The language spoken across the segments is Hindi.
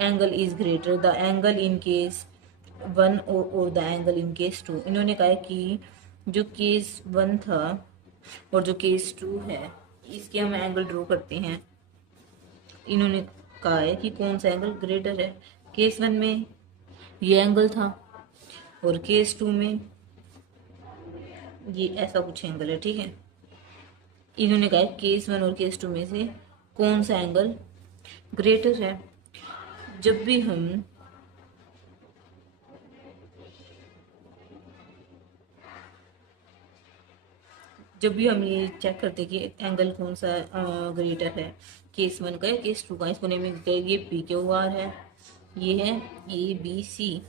Angle is greater the angle in case one और the angle in case two. इन्होंने कहा है कि जो केस वन था और जो केस टू है इसके हम एंगल ड्रॉ करते हैं। इन्होंने कहा है कि कौन सा एंगल ग्रेटर है। केस वन में ये एंगल था और केस टू में ये ऐसा कुछ एंगल है, ठीक है। इन्होंने कहा है केस वन और केस टू में से कौन सा एंगल ग्रेटर है। जब भी हम ये चेक करते हैं कि एंगल कौन सा ग्रेटर है, केस वन का या केस टू का, इसको नेमिंग ये पी क्यू आर है, ये है ए बी सी।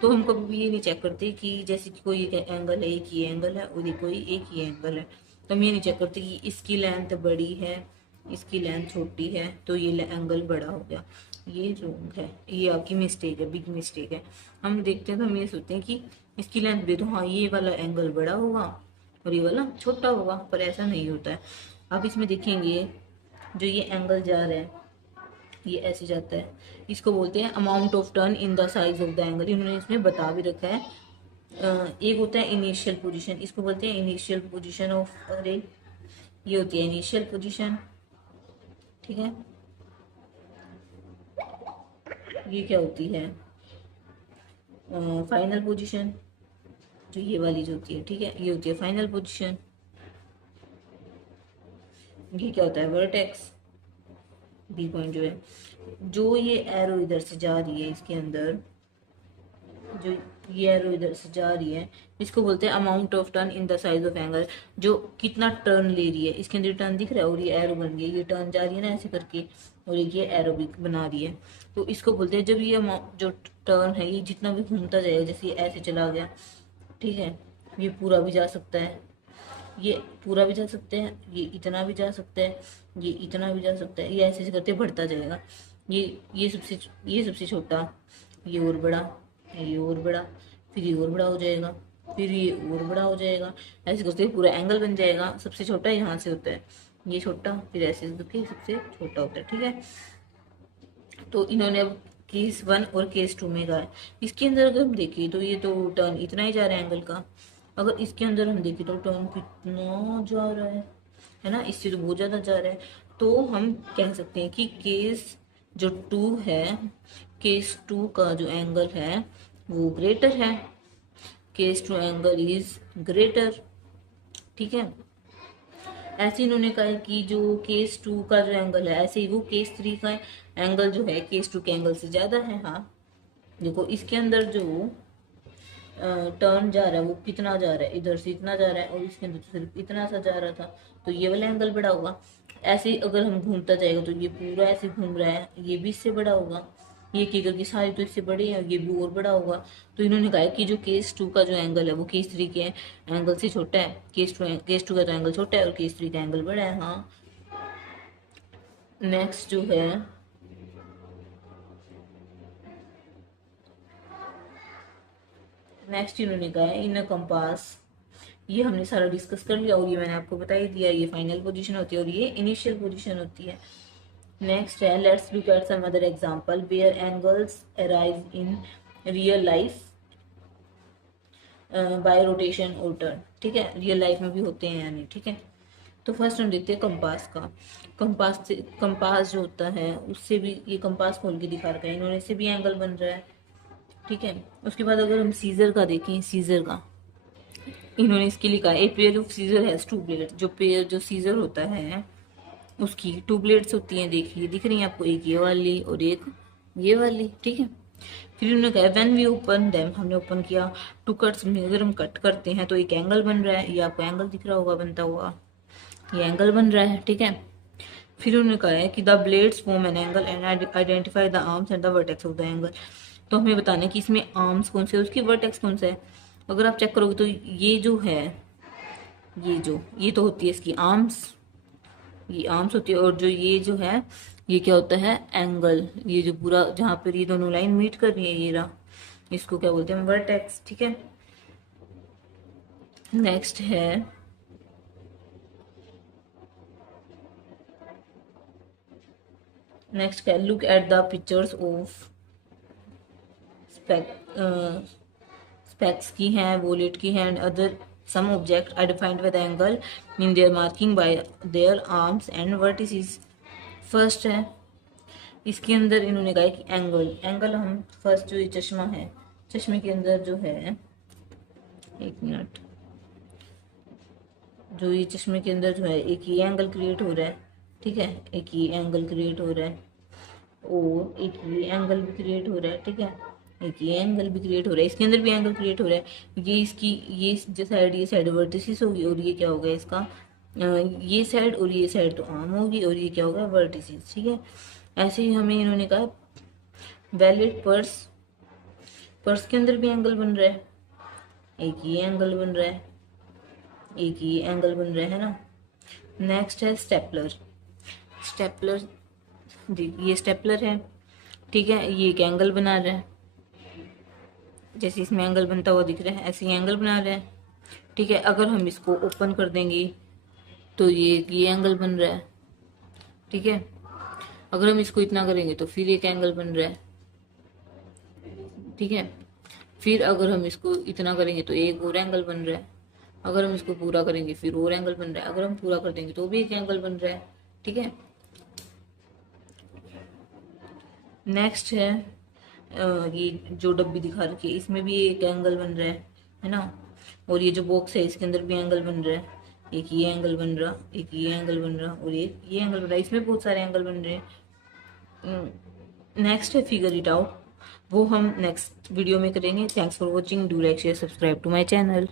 तो हम कभी भी ये नहीं चेक करते कि जैसे कि कोई एक एंगल है, एक ही एंगल है और ये कोई एक ही एंगल है, तो हम ये नहीं चेक करते कि इसकी लेंथ बड़ी है इसकी लेंथ छोटी है तो ये एंगल बड़ा हो गया। ये रॉन्ग है, ये आपकी मिस्टेक है, बिग मिस्टेक है। हम देखते हैं तो हम ये सोचते हैं कि इसकी लेंथ दे दो, हाँ ये वाला एंगल बड़ा होगा और ये वाला छोटा होगा, पर ऐसा नहीं होता है। आप इसमें देखेंगे जो ये एंगल जा रहा है ये ऐसे जाता है, इसको बोलते हैं amount of turn in the size of the angle. इन्होंने इसमें बता भी रखा है। एक होता है इनिशियल पोजीशन, इसको बोलते हैं इनिशियल पोजीशन ऑफ रे, ये होती है इनिशियल पोजीशन, ठीक है। ये क्या होती है फाइनल पोजीशन, जो ये वाली जो होती है, ठीक है, ये होती है फाइनल पोजीशन। ये क्या होता है वर्टेक्स, बी पॉइंट जो है। जो ये एरो इधर से जा रही है इसके अंदर, जो ये एरो इधर से जा रही है इसको बोलते हैं amount of turn in the size of angle. जो कितना टर्न ले रही है, इसके अंदर टर्न दिख रहा है और ये एरो बन गई, ये टर्न जा रही है ना ऐसे करके, और ये एरो भी बना रही है, तो इसको बोलते हैं जब ये जो टर्न है ये जितना भी घूमता जाएगा, जैसे ये ऐसे चला गया, ठीक है, ये पूरा भी जा सकता है, ये पूरा भी जा सकते हैं, ये इतना भी जा सकता है, ये इतना भी जा सकता है, ये ऐसे ऐसे करते बढ़ता जाएगा। ये सबसे छोटा, ये और बड़ा, ये और बड़ा, फिर ये और बड़ा हो जाएगा, फिर ये और बड़ा हो जाएगा, ऐसे करते पूरा एंगल बन जाएगा। सबसे छोटा यहाँ से होता है, ये छोटा, फिर ऐसे करके सबसे छोटा होता है, ठीक है। तो इन्होंने अब केस वन और केस टू में कहा है। इसके अंदर अगर हम देखें तो ये तो टर्न इतना ही जा रहा है एंगल का, अगर इसके अंदर हम देखें तो टर्न कितना जा रहा है ना, इससे तो बहुत ज्यादा जा रहा है। तो हम कह सकते हैं कि केस जो टू है, केस टू का जो एंगल है वो ग्रेटर है, case two angle is greater, ठीक है। ऐसे इन्होंने कहा है कि जो केस टू का जो एंगल है ऐसे ही वो केस थ्री का एंगल जो है केस टू के एंगल से ज्यादा है। हाँ देखो इसके अंदर जो टर्न जा रहा है वो कितना जा रहा है, इधर से इतना जा रहा है और इसके अंदर तो सिर्फ इतना सा जा रहा था, तो ये वाला एंगल बड़ा होगा। ऐसे ही अगर हम घूमता जाएगा तो ये पूरा ऐसे घूम रहा है, ये भी इससे बड़ा होगा, ये की करके सारे तो इससे बड़े हैं, ये भी और बड़ा होगा। तो इन्होंने कहा है कि जो केस टू का जो एंगल है वो केस थ्री के एंगल से छोटा है, केस टू का जो एंगल छोटा है और केस थ्री का एंगल बड़ा है। हाँ नेक्स्ट जो है नेक्स्ट इन्होंने कहा है इन अ कंपास, ये हमने सारा डिस्कस कर लिया और ये मैंने आपको बता ही दिया, ये फाइनल पोजीशन होती है और ये इनिशियल पोजीशन होती है। नेक्स्ट है let's look at some other example where angles arise in real life by rotation और टर्न, ठीक है, रियल लाइफ में भी होते हैं यानी, ठीक है। तो फर्स्ट हम देखते हैं कंपास का। कंपास जो होता है उससे भी, ये कंपास खोल के दिखा रखा है इन्होंने, इससे भी एंगल बन रहा है, ठीक है। उसके बाद अगर हम सीजर का देखें, सीजर का इन्होंने इसके लिखा है a pair of scissor has two blade, जो पेयर जो सीजर होता है उसकी टू ब्लेड्स होती हैं, देखिए दिख रही है आपको, एक ये वाली और एक ये वाली, ठीक है। फिर उन्होंने कहा व्हेन वी ओपन देम, हमने ओपन किया, टू कट्स में अगर हम कट करते हैं तो एक एंगल बन रहा है, ये आपको एंगल दिख रहा होगा बनता हुआ, ये एंगल बन रहा है, ठीक है। फिर उन्होंने कहा है कि the blades form an angle and identify the arms and the vertex of the angle. तो हमें बताना है कि इसमें आर्म्स कौन से है, उसकी वर्टेक्स कौन सा है। अगर आप चेक करोगे तो ये जो है, ये तो होती है इसकी आर्म्स, ये आर्म्स होती है, और जो ये जो है ये क्या होता है एंगल, ये जो पूरा जहां पर ये दोनों लाइन मीट कर रही है ये रहा, इसको क्या बोलते हैं वर्टेक्स, ठीक है। नेक्स्ट है नेक्स्ट क्या, look at the pictures of specs की हैं, वॉलेट की हैं, and other some object are defined with angle mean their marking by their arms and vertices. First है, इसके अंदर इन्होंने कहा कि एंगल हम फर्स्ट जो ये चश्मा है, चश्मे के अंदर जो है, एक मिनट, जो ये चश्मे के अंदर जो है एक ये एंगल क्रिएट हो रहा है, ठीक है, एक ये एंगल क्रिएट हो रहा है और एक ये एंगल भी क्रिएट हो रहा है, ठीक है, एक ये एंगल भी क्रिएट हो रहा है, इसके अंदर भी एंगल क्रिएट हो रहा है। ये इसकी ये साइड वर्टिसिस होगी और ये क्या होगा इसका, ये साइड और ये साइड तो आर्म होगी और ये क्या होगा वर्टिसिस, ठीक है। ऐसे ही हमें इन्होंने कहा वैलिड पर्स, पर्स के अंदर भी एंगल बन रहा है, एक ये एंगल बन रहा है, एक ये एंगल बन रहा है ना। नेक्स्ट है स्टेपलर, स्टेपलर ये स्टेपलर है, ठीक है, ये एक एंगल बना रहा है, जैसे इसमें एंगल बनता हुआ दिख रहा है ऐसे ही एंगल बना रहा है, ठीक है। अगर हम इसको ओपन कर देंगे तो ये एंगल बन रहा है, ठीक है। अगर हम इसको इतना करेंगे तो फिर एक एंगल बन रहा है, ठीक है। फिर अगर हम इसको इतना करेंगे तो एक और एंगल बन रहा है, अगर हम इसको पूरा करेंगे फिर और एंगल बन रहा है, अगर हम पूरा कर देंगे तो भी एक एंगल बन रहा है, ठीक है। नेक्स्ट है ये जो डब्बी दिखा रखी है इसमें भी एक एंगल बन रहा है ना। और ये जो बॉक्स है इसके अंदर भी एंगल बन रहा है, एक ये एंगल बन रहा, एक ये एंगल बन रहा और एक ये एंगल बन रहा है, इसमें बहुत सारे एंगल बन रहे हैं। नेक्स्ट है फिगर इट आउट, वो हम नेक्स्ट वीडियो में करेंगे। Thanks for watching, do like share subscribe to my channel.